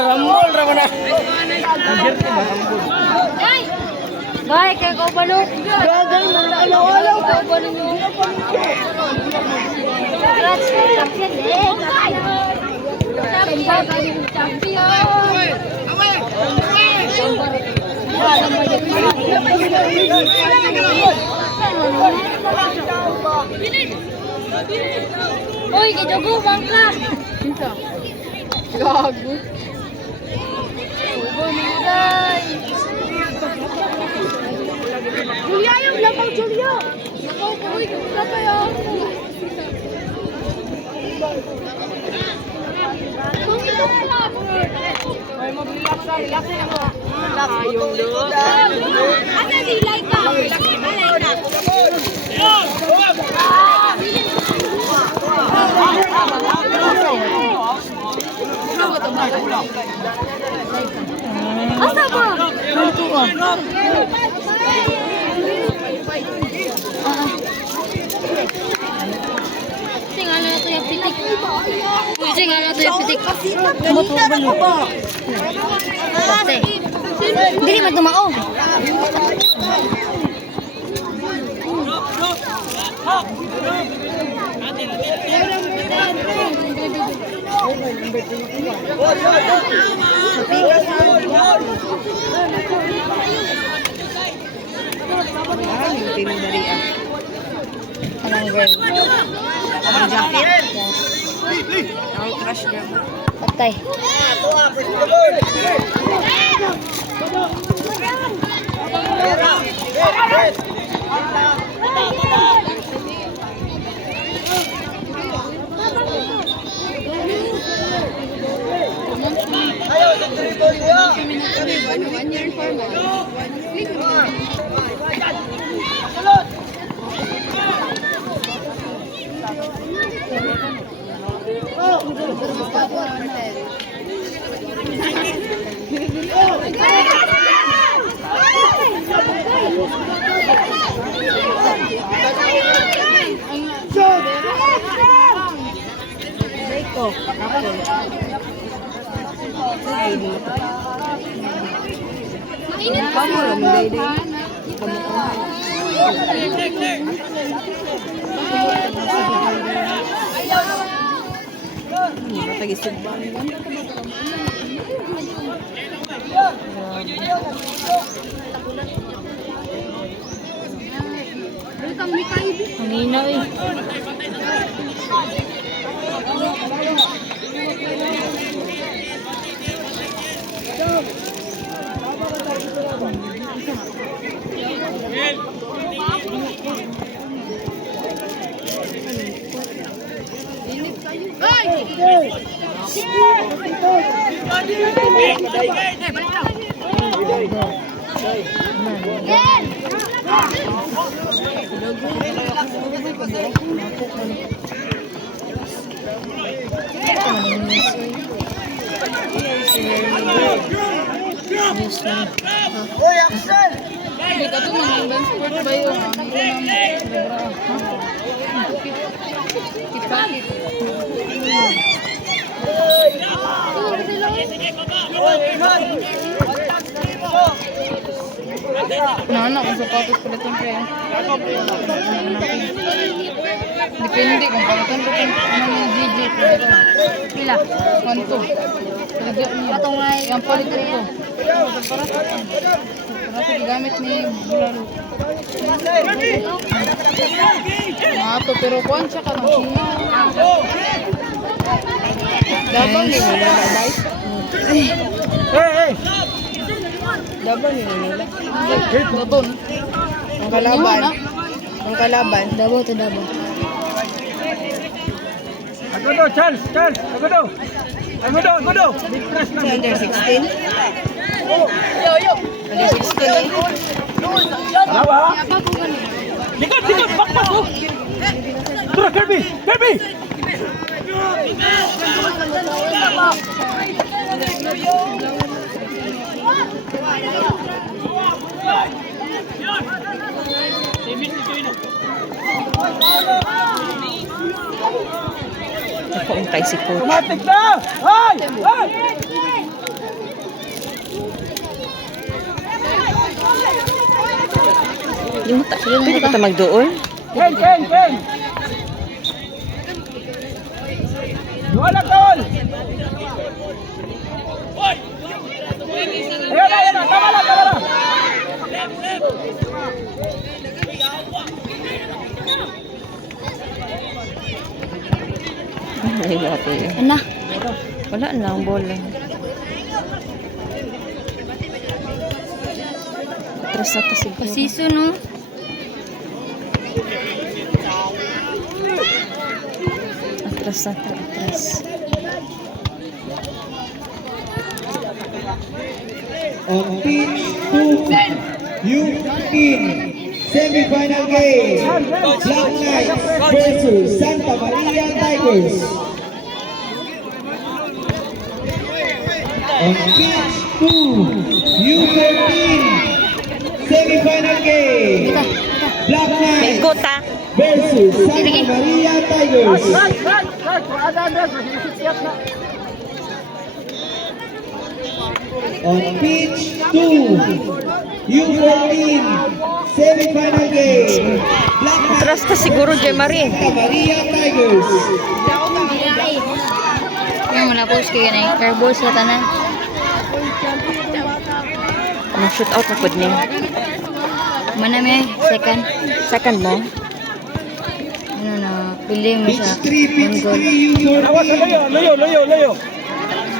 Rambol ra mana. Baik kayak kau balok. Gagal mo na alaw-alaw ka ba ninyo? Uy, kejogo bangka. Gago. Julia, yung lapaw Julia. Lapaw ko, uy, kumusta kayo? Kung ito na lang. Ay, mag-relax na mo. Ayong doon. Asa si Laika? Laika. Asa ba? Dito ka. Tingala na to yung pitik. Tingala na to yung pitik. Matuban mo ba? Dili man tumao. Anong girl? Ang jacket? Ang crush niya. Patay. Mainit pa mo lang day. Tagisig ba? Ang hina eh. Hoy, Axel! Kita tuh mengambil sport bayo. Anak kung sapatos pala itong pre. Depende kung palitan ko kung ano yung GG. Pila? Kanto. Katong nga yung palitan ko. Para gamit ni Bulalo. Mato pero kuan siya ka ng sino. Dabang ni nila guys. Hey! Dabang ni nila. Doton. Ang kalaban. Ang kalaban. Dabo to dabo. Agodo, Charles! Agodo! Sa under 16. Under 16 lang. Alawa! Likod! Bakbak! Tura, Kirby! Ako ang kay si coach. Automatic na! Ay! Ay! Pwede ba ito magdoon? Ken, Ken, Ken! Wala tol! Ayan na, tama na, tama na! Ay, bate. Ana. Wala na ang bola. Atras na siguro. Pasiso no. Atras na atras. On pitch 2, U15, semi-final game, Black Knights versus Santa Maria Tigers. On pitch 2, U14, semi-final game, Black Knights Gota. versus Santa Maria Tigers. Right! Ada, siap na. On pitch 2, U14, semi-final game, Black Atras ka siguro, Jemari. Santa Maria Tigers. Yang mana post kayo na airball sa tanan. Shoot out na po niya. Mana may second. Second mo? Ano na, pili mo Pitch siya. 3, pitch One goal. 3, Awas, U14. layo.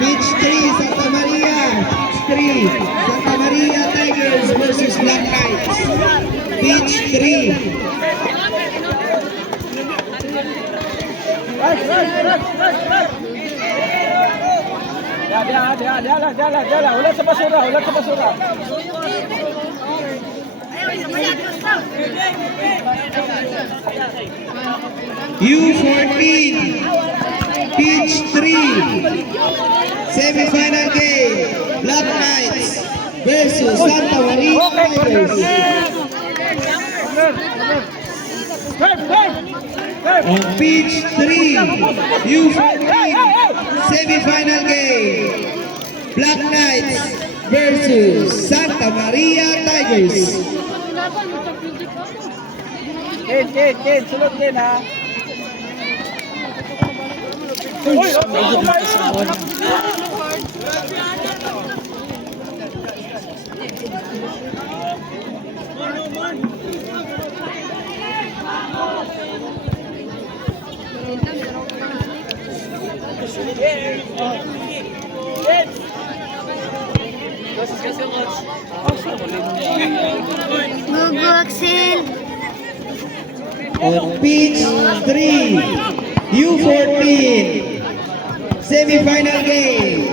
Pitch 3, Santa Maria. Pitch 3, Santa Maria Tigers versus Black Knights. Pitch 3. Dia. Ulat sa basura. U14, pitch 3, semi-final game, Black Knights versus Santa Maria Tigers. On pitch 3, U14, semi-final game, Black Knights versus Santa Maria Tigers. Ken, sulod Ken ha. Uy, Gugu Axel. On pitch 3, U14, semi-final game,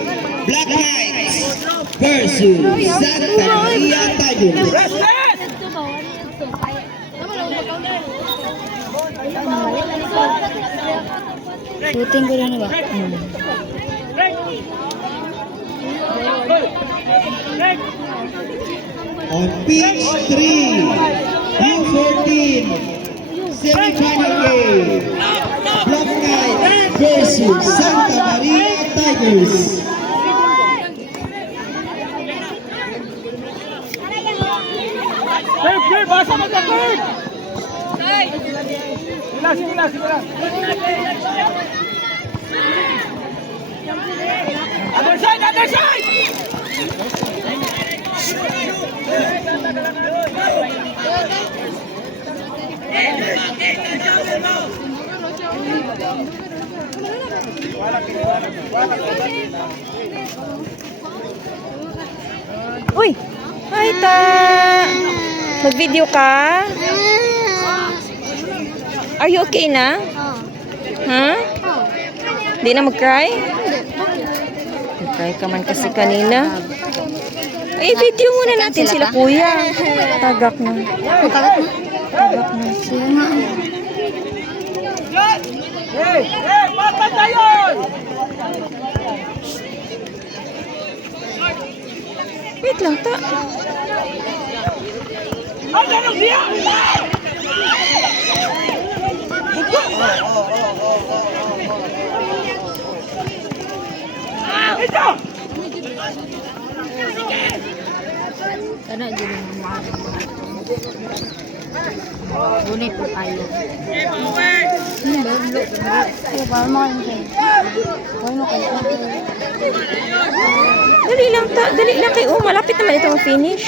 Black Knights versus Santa Maria Tigers. Shooting ko rin ba? On pitch 3, U14, semi-final game, Black Knights versus Santa Maria Tigers. Hey, basa mo ka, Kurt! Sila. Other side! Uy! Hi, ta! Mag-video ka? Are you okay na? Ha? Di na mag-cry? Mag-cry ka man kasi kanina. Ay, video muna natin sila, kuya. Tagak na. Tagak na. Tagak na. Sige nga. Hey, patay tayo! Ay, ganun dia! Ito! Ano, hindi naman mga. Gunit po tayo. Hindi ba? Kaya ba mo kayo? Huwag mo kayo. Dali lang kayo. Oh, malapit naman ito ma-finish.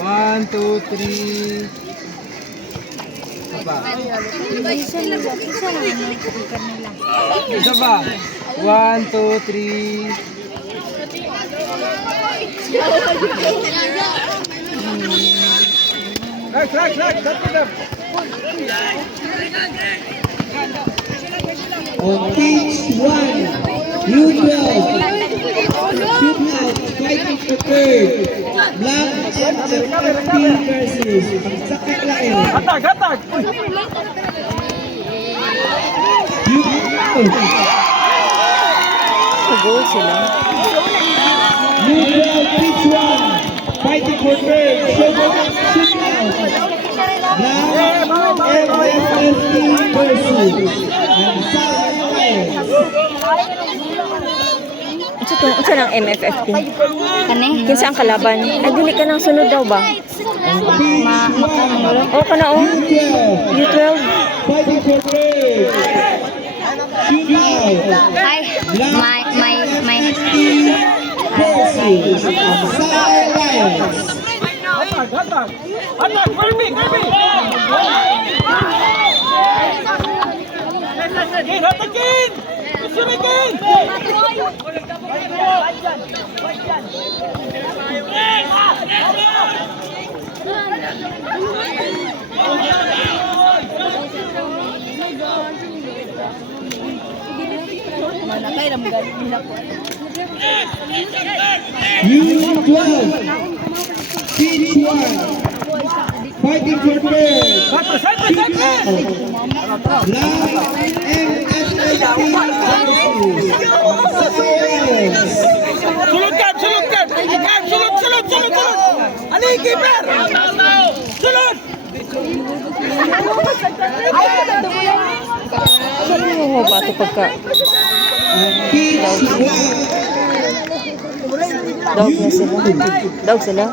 One, two, three. Apa? Isa ba? One, two, three. Right. That's it. On pitch 1, U12, shootout, fighting for third. Black MFFP versus Sakak Lain. Gatag! U12, Mag-goal sila. U12, pitch 1, fighting for third. Shootout. Black MFFP versus Sakak Lain. Unsa ng MFFP? Kani? Kinsa ang kalaban? Nagdili ka ng sunod daw ba? Oh, kana oh. U12, U12. fighting for third. Shootout. Ay, may. Versus Sakak Lain. Gatag! Kirby! Hatakin! Surikin! U12, pitch 1, fighting for third. Black MFFP versus Science. Sulod! Ano yung keeper? Sulod! Ano mo ba ito pagka? Pitch 1, Dog na sila. Dog sila?